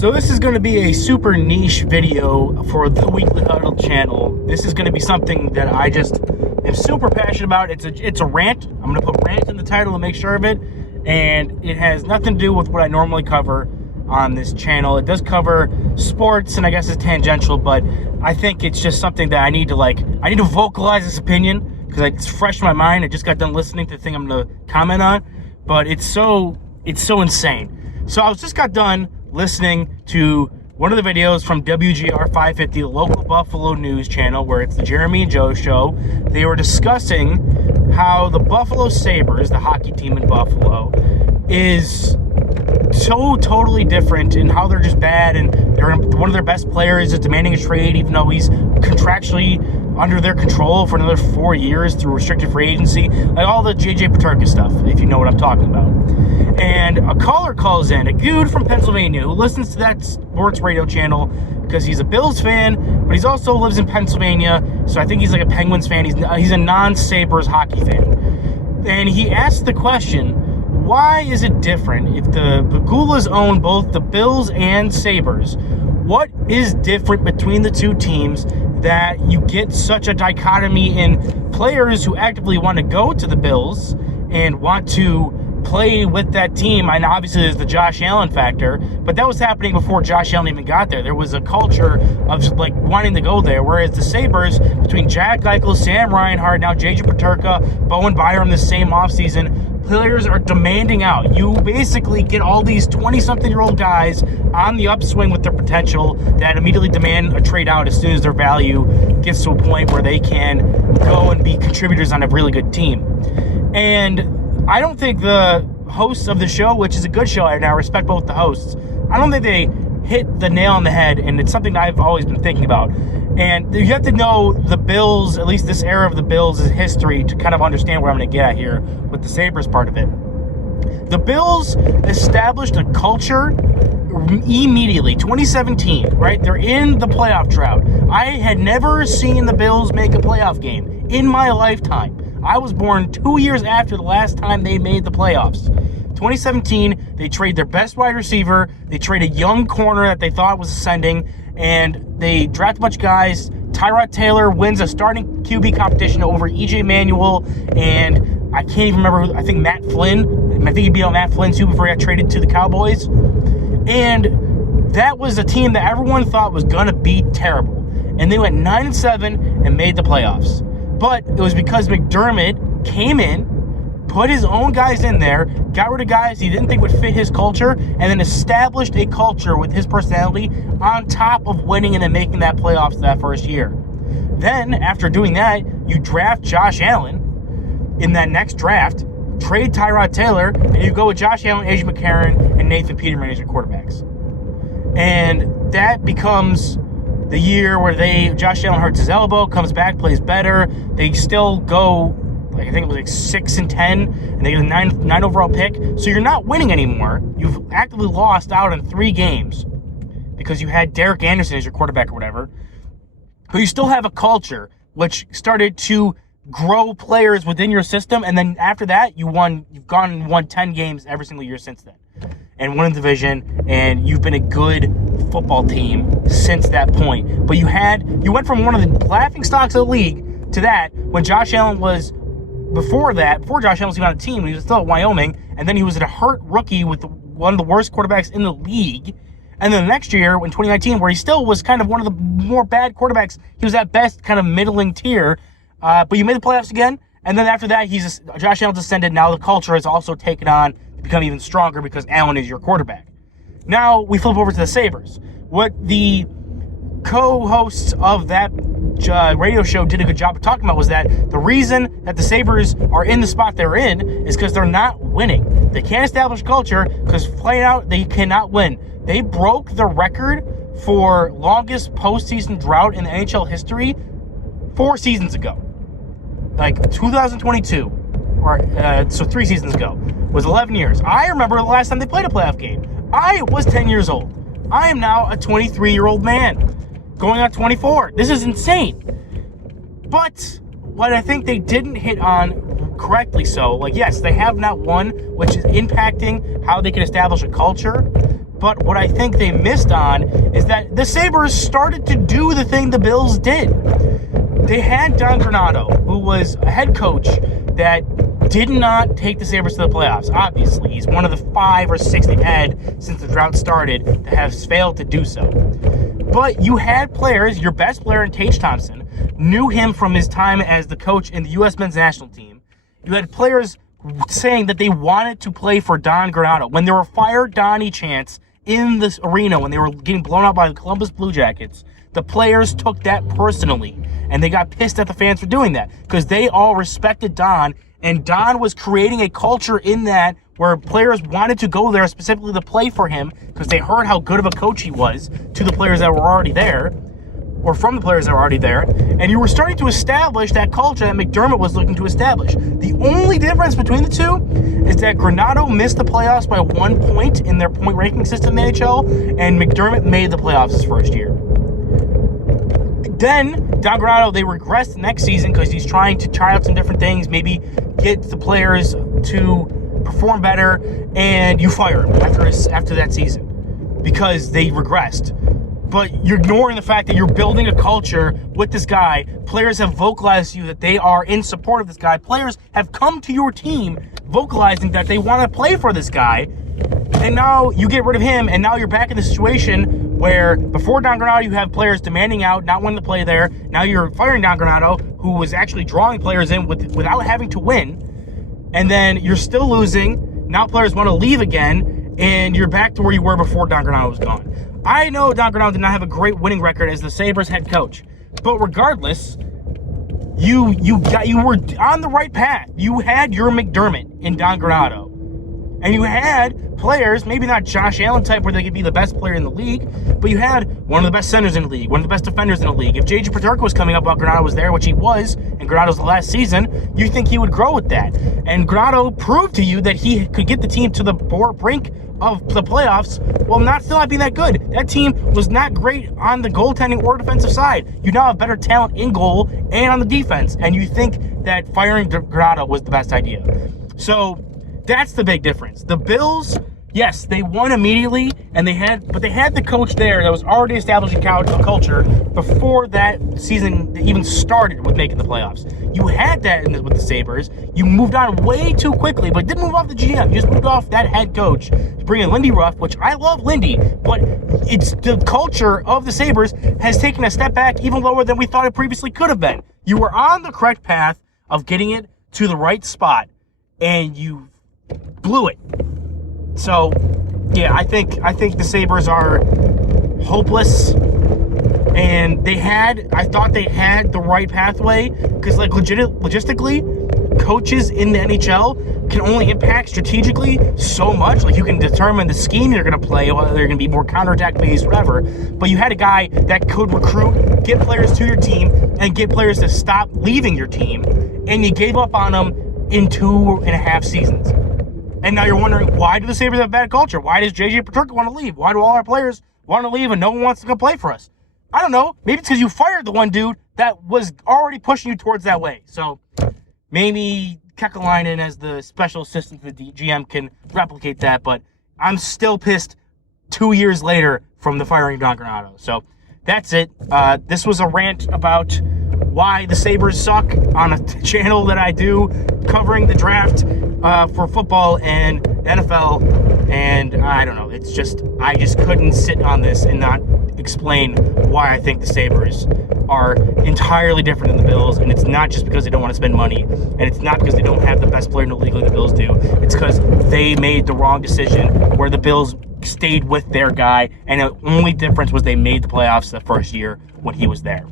So this is going to be a super niche video for the Weekly Huddle channel. This is going to be something that I just am super passionate about. It's a rant. I'm going to put rant in the title to make sure of it. And it has nothing to do with what I normally cover on this channel. It does cover sports, and I guess it's tangential, but I think it's just something that I need to vocalize this opinion because it's fresh in my mind. I just got done listening to the thing I'm going to comment on, but it's so insane. So I just got done listening to one of the videos from WGR 550, the local Buffalo news channel, where it's the Jeremy and Joe show. They were discussing how the Buffalo Sabres, the hockey team in Buffalo, is so totally different and how they're just bad, and one of their best players is demanding a trade even though he's contractually under their control for another 4 years through restricted free agency, like all the JJ Peterka stuff, if you know what I'm talking about. And a caller calls in, a dude from Pennsylvania who listens to that sports radio channel because he's a Bills fan, but he also lives in Pennsylvania, so I think he's like a Penguins fan. He's a non-Sabres hockey fan. And he asked the question, why is it different if the Pagulas own both the Bills and Sabres? What is different between the two teams that you get such a dichotomy in players who actively want to go to the Bills and want to play with that team? And obviously there's the Josh Allen factor, but that was happening before Josh Allen even got there. There was a culture of just like wanting to go there, whereas the Sabres, between Jack Eichel, Sam Reinhart, now JJ Peterka, Bowen Byram this same offseason, players are demanding out. You basically get all these 20-something-year-old guys on the upswing with their potential that immediately demand a trade out as soon as their value gets to a point where they can go and be contributors on a really good team. And I don't think the hosts of the show, which is a good show, and I respect both the hosts, I don't think they hit the nail on the head, and it's something I've always been thinking about. And you have to know the Bills, at least this era of the Bills' history, to kind of understand where I'm going to get at here with the Sabres part of it. The Bills established a culture immediately, 2017, right? They're in the playoff drought. I had never seen the Bills make a playoff game in my lifetime. I was born 2 years after the last time they made the playoffs. 2017, they trade their best wide receiver, they trade a young corner that they thought was ascending, and they draft a bunch of guys. Tyrod Taylor wins a starting QB competition over E.J. Manuel, and I can't even remember who, I think Matt Flynn. I think he beat on Matt Flynn too before he got traded to the Cowboys. And that was a team that everyone thought was going to be terrible. And they went 9-7 and made the playoffs. But it was because McDermott came in, put his own guys in there, got rid of guys he didn't think would fit his culture, and then established a culture with his personality on top of winning and then making that playoffs that first year. Then, after doing that, you draft Josh Allen in that next draft, trade Tyrod Taylor, and you go with Josh Allen, AJ McCarron, and Nathan Peterman as your quarterbacks. And that becomes the year where Josh Allen hurts his elbow, comes back, plays better. They still go, I think it was like 6-10, and they get a 9 overall pick. So you're not winning anymore. You've actively lost out on 3 games because you had Derek Anderson as your quarterback or whatever. But you still have a culture which started to grow players within your system, and then after that, you've gone and won 10 games every single year since then, and won a division, and you've been a good football team since that point. But you went from one of the laughing stocks of the league to that when Josh Allen was. Before Josh Allen was even on a team, he was still at Wyoming, and then he was a hurt rookie with one of the worst quarterbacks in the league. And then the next year, in 2019, where he still was kind of one of the more bad quarterbacks, he was at best kind of middling tier, but you made the playoffs again. And then after that, Josh Allen descended. Now the culture has also taken on to become even stronger because Allen is your quarterback. Now we flip over to the Sabres. What the co-hosts of that radio show did a good job of talking about was that the reason that the Sabres are in the spot they're in is because they're not winning. They can't establish culture because flat out they cannot win. They broke the record for longest postseason drought in the NHL history 4 seasons ago. Like 2022, so 3 seasons ago, was 11 years. I remember the last time they played a playoff game. I was 10 years old. I am now a 23-year-old man. Going on 24. This is insane. But what I think they didn't hit on correctly yes, they have not won, which is impacting how they can establish a culture. But what I think they missed on is that the Sabres started to do the thing the Bills did. They had Don Granato, who was a head coach that did not take the Sabres to the playoffs. Obviously, he's one of the 5 or 6 they've had since the drought started that has failed to do so. But you had players, your best player in Tage Thompson, knew him from his time as the coach in the U.S. men's national team. You had players saying that they wanted to play for Don Granato. When they were fired Donnie Chance in this arena, when they were getting blown out by the Columbus Blue Jackets, the players took that personally, and they got pissed at the fans for doing that because they all respected Don, and Don was creating a culture in that where players wanted to go there specifically to play for him because they heard how good of a coach he was to the players that were already there, or from the players that were already there, and you were starting to establish that culture that McDermott was looking to establish. The only difference between the two is that Granato missed the playoffs by 1 point in their point ranking system in the NHL, and McDermott made the playoffs his first year. Then, Don Granato, they regressed next season because he's trying to try out some different things, maybe get the players to perform better, and you fire him after that season because they regressed. But you're ignoring the fact that you're building a culture with this guy. Players have vocalized to you that they are in support of this guy. Players have come to your team vocalizing that they want to play for this guy. And now you get rid of him, and now you're back in the situation where before Don Granato, you have players demanding out, not wanting to play there. Now you're firing Don Granato, who was actually drawing players in without having to win. And then you're still losing. Now players want to leave again, and you're back to where you were before Don Granato was gone. I know Don Granato did not have a great winning record as the Sabres head coach, but regardless, you were on the right path. You had your McDermott in Don Granato, and you had players, maybe not Josh Allen type where they could be the best player in the league, but you had one of the best centers in the league, one of the best defenders in the league. If J.J. Peterka was coming up while Granato was there, which he was, and Granato's the last season, you think he would grow with that. And Granato proved to you that he could get the team to the brink of the playoffs while still not being that good. That team was not great on the goaltending or defensive side. You now have better talent in goal and on the defense, and you think that firing Granato was the best idea. So that's the big difference. The Bills, yes, they won immediately, but they had the coach there that was already establishing a culture before that season even started with making the playoffs. You had that with the Sabres. You moved on way too quickly, but didn't move off the GM. You just moved off that head coach to bring in Lindy Ruff, which I love Lindy, but it's the culture of the Sabres has taken a step back even lower than we thought it previously could have been. You were on the correct path of getting it to the right spot, and you blew it. So, yeah, I think the Sabres are hopeless, and I thought they had the right pathway, because like logistically, coaches in the NHL can only impact strategically so much. Like you can determine the scheme you're going to play, whether they're going to be more counterattack based, whatever. But you had a guy that could recruit, get players to your team, and get players to stop leaving your team, and you gave up on them in 2.5 seasons. And now you're wondering, why do the Sabres have bad culture? Why does J.J. Peterka want to leave? Why do all our players want to leave and no one wants to come play for us? I don't know. Maybe it's because you fired the one dude that was already pushing you towards that way. So maybe Kekalainen as the special assistant to the GM can replicate that, but I'm still pissed 2 years later from the firing of Don Granato. So that's it. This was a rant about why the Sabres suck on a channel that I do covering the draft for football and NFL, and I don't know, it's just, I just couldn't sit on this and not explain why I think the Sabres are entirely different than the Bills, and it's not just because they don't want to spend money, and it's not because they don't have the best player in the league like the Bills do, it's because they made the wrong decision where the Bills stayed with their guy, and the only difference was they made the playoffs the first year when he was there.